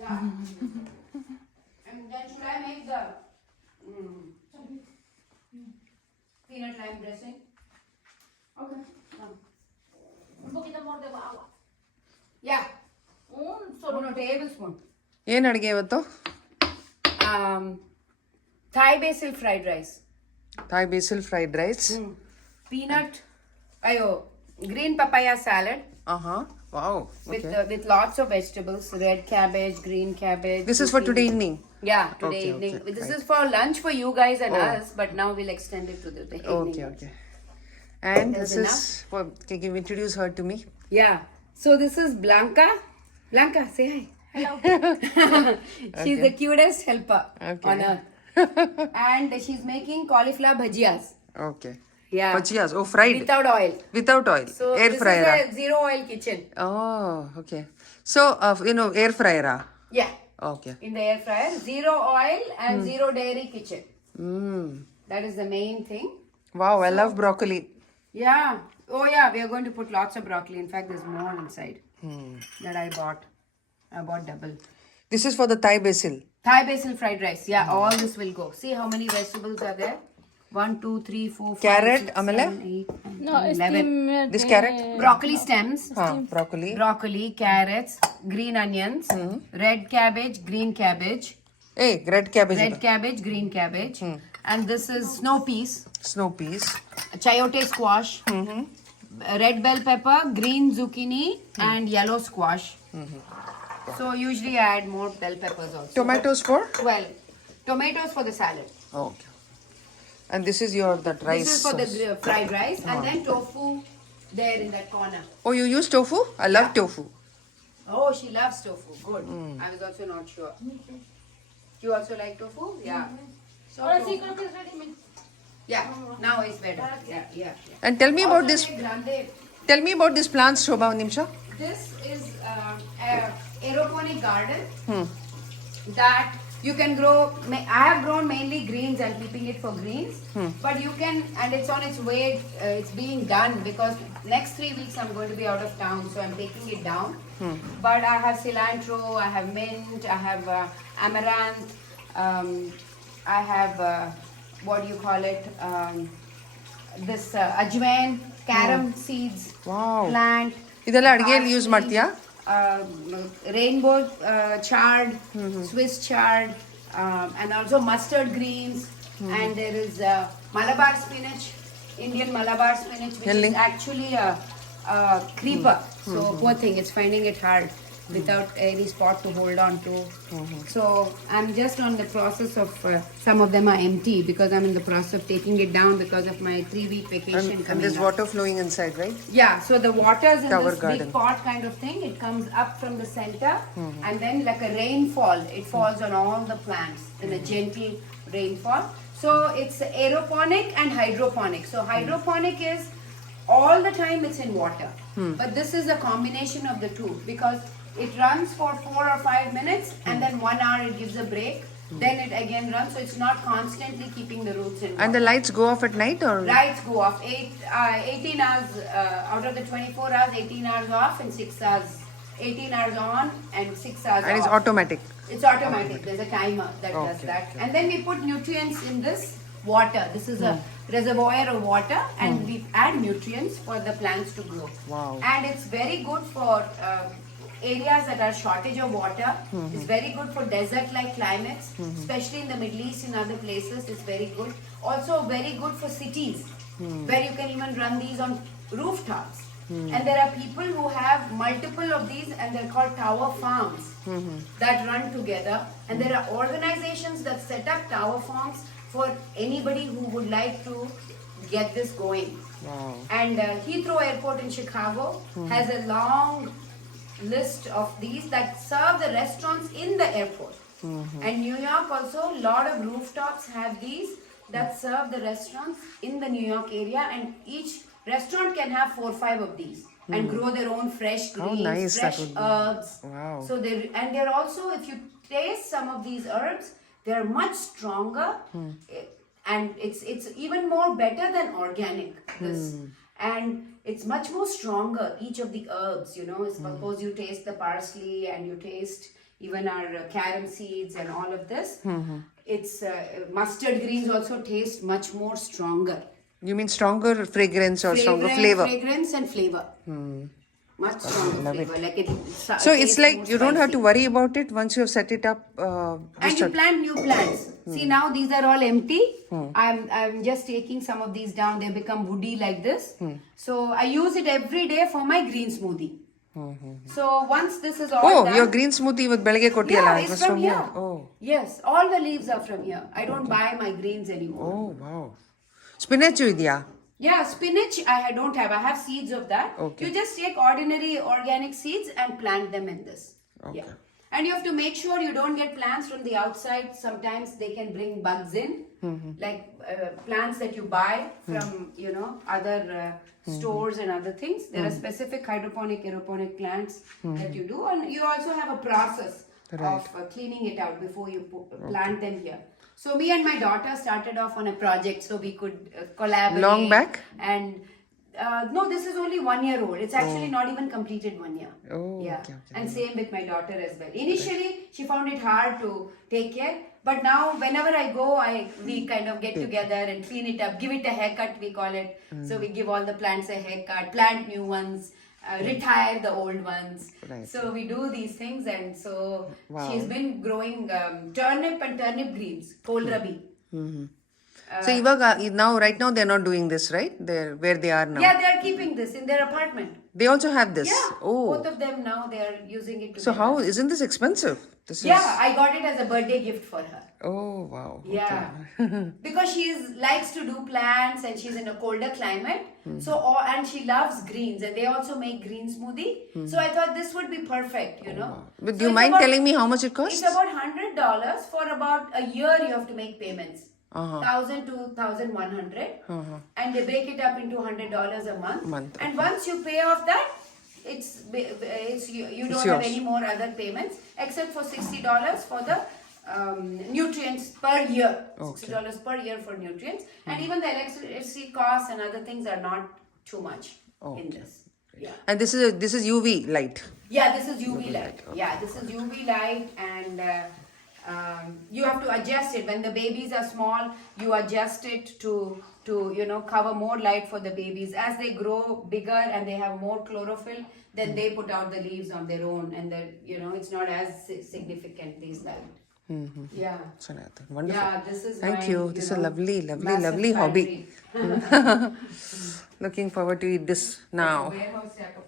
Yeah. And then should I make the peanut lime dressing? Okay. Un poquito more de agua. Yeah. Solo One tablespoon. ಏನು ಅಡುಗೆ ಇವತ್ತು? Thai basil fried rice. Thai basil fried rice. Peanut, green papaya salad. Wow. With Okay. with lots of vegetables, red cabbage, green cabbage. This is for zucchini. today evening. Yeah, today Okay, evening. okay, This right. is for lunch for you guys and us, but now we'll extend it to the evening. Okay, okay. And That's this is for, can you introduce her to me? Yeah. So this is Blanca. Blanca, say hi. Hello. She's the cutest helper Okay. on earth. And she's making cauliflower bhajiyas. Okay. Yeah. Bhajiyas. Oh, fried. Without oil. Without oil. So Air this fryer. is a zero oil kitchen. Oh, okay. So, air fryer. Yeah. Okay. In the air fryer, zero oil and zero dairy kitchen. That is the main thing. Wow, I love broccoli. Yeah. Oh yeah, we are going to put lots of broccoli. In fact, there's more inside that I bought. I bought double. This is for the Thai basil. Thai basil fried rice. Yeah, all this will go. See how many vegetables are there? 1, 2, 3, 4, 5, Carrot, 6, Amala? 7, 8, 9, No, 10, 11. steam. This carrot? Broccoli stems, Broccoli. broccoli, carrots, green onions, red cabbage, green cabbage, Hey, red cabbage. red cabbage, green cabbage, and this is snow peas, Snow peas. chayote squash, red bell pepper, green zucchini, and yellow squash. So usually I add more bell peppers also. Tomatoes for? Well, tomatoes for the salad. Okay. And this is your that rice. This is for the sauce. fried rice, and then tofu there in that corner. Oh, you use tofu? I love tofu. Oh, she loves tofu. Good. I was also not sure. You also like tofu? Yeah. So Ahora sí, tofu. creo que es ready made. Yeah. Now it's better. Yeah. And tell me about Also this. make grande. Tell me about this plants, Shobha, one nimsha. This is aeroponic garden that you can grow. I have grown mainly greens. I'm keeping it for greens, but you can, and it's on its way. It's being done because next 3 weeks I'm going to be out of town, so I'm taking it down. But I have cilantro, I have mint, I have amaranth, I have what do you call it? This ajwain, carom seeds, Wow. plant. ಇದೆಲ್ಲ ಅಡಿಗೆಯಲ್ಲಿ use parsley, ಮಾಡ್ತೀಯಾ? rainbow chard, Swiss chard, and also mustard greens, and there is Malabar spinach, Indian Malabar spinach, which Helli. is actually a creeper. So poor thing, it's finding it hard without any spot to hold on to. So I'm just on the process of some of them are empty because I'm in the process of taking it down because of my 3-week vacation And coming there's up. water flowing inside, right? Yeah, so the water's in Tower this garden. big pot kind of thing. It comes up from the center and then like a rainfall, it falls on all the plants in a gentle rainfall. So it's aeroponic and hydroponic. So hydroponic is all the time it's in water. But this is a combination of the two because it runs for 4 or 5 minutes and then 1 hour it gives a break. Then it again runs, so it's not constantly keeping the roots in water. And the lights go off at night or? Lights go off 18 hours out of the 24 hours, 18 hours off and 6 hours, 18 hours on and 6 hours And it's off. automatic. It's automatic. There's a timer that does Okay, that. And then we put nutrients in this water. This is a reservoir of water and we add nutrients for the plants to grow. Wow. And it's very good for areas that are shortage of water. It's very good for desert-like climates, especially in the Middle East and other places. It's very good. Also very good for cities, where you can even run these on rooftops. And there are people who have multiple of these and they're called tower farms that run together. And there are organizations that set up tower farms for anybody who would like to get this going. Wow. And Heathrow Airport in Chicago has a long list of these that serve the restaurants in the airport. And New York also, a lot of rooftops have these that serve the restaurants in the New York area, and each restaurant can have 4 or 5 of these and grow their own fresh How greens, nice that fresh would be. herbs. Wow. So they're also, if you taste some of these herbs, they're much stronger. And it's even more better than organic this. And it's much more stronger, each of the herbs, you know. Suppose you taste the parsley and you taste even our carom seeds and all of this. It's mustard greens also taste much more stronger. You mean stronger fragrance or stronger flavor? Fragrance and flavor. Much stronger flavor. Like So it's like you don't have to worry about it once you have set it up. And you plant new plants. See, now these are all empty. I'm just taking some of these down. They become woody like this. So I use it every day for my green smoothie. So once this is all Oh, done, your green smoothie with belge kottiyala. yeah, it's from here. Oh. Yes, all the leaves are from here. I don't buy my greens anymore. Oh, wow. Spinach idya? Yeah, spinach I don't have. I have seeds of that. Okay. You just take ordinary organic seeds and plant them in this. Yeah. And you have to make sure you don't get plants from the outside. Sometimes they can bring bugs in. Like plants that you buy from, you know, other stores and other things. There are specific hydroponic, aeroponic plants that you do. And you also have a process of cleaning it out before you plant them here. So me and my daughter started off on a project so we could collaborate. Long back? And no, this is only 1 year old. It's actually not even completed 1 year. Oh, yeah. okay. And same with my daughter as well. Initially, she found it hard to take care. But now, whenever I go, we kind of get together and clean it up, give it a haircut, we call it. So we give all the plants a haircut, plant new ones, retire the old ones. Right. So we do these things, and so Wow. she's been growing turnip and turnip greens, kohlrabi. So now, right now, they're not doing this, right? They're where they are now. Yeah, they are keeping this in their apartment. They also have this. Yeah, Oh. both of them now they are using it. So together. how isn't this expensive? This Yeah, is. I got it as a birthday gift for her. Oh wow. Yeah, because she likes to do plants and she's in a colder climate. So and she loves greens and they also make green smoothie. So I thought this would be perfect, you know. But So do you it's mind about- telling me how much it costs? It's about $100 for about a year. You have to make payments. 1,000 to 1,100, and they break it up into $100 a month. And once you pay off that, it's you don't have yours. any more other payments except for $60 for the nutrients per year. $60 per year for nutrients, and even the electricity costs and other things are not too much in this. Yeah. And this is UV light. Yeah, this is UV light. Yeah, this is UV light, and you have to adjust it when the babies are small. You adjust it to you know cover more light for the babies. As they grow bigger and they have more chlorophyll, then they put out the leaves on their own, and you know it's not as significant these light. Yeah. Sanatan, wonderful. Yeah, this is Thank my, you. This is a know, massive lovely hobby. pantry. Looking forward to eat this now. Warehouse, yeah.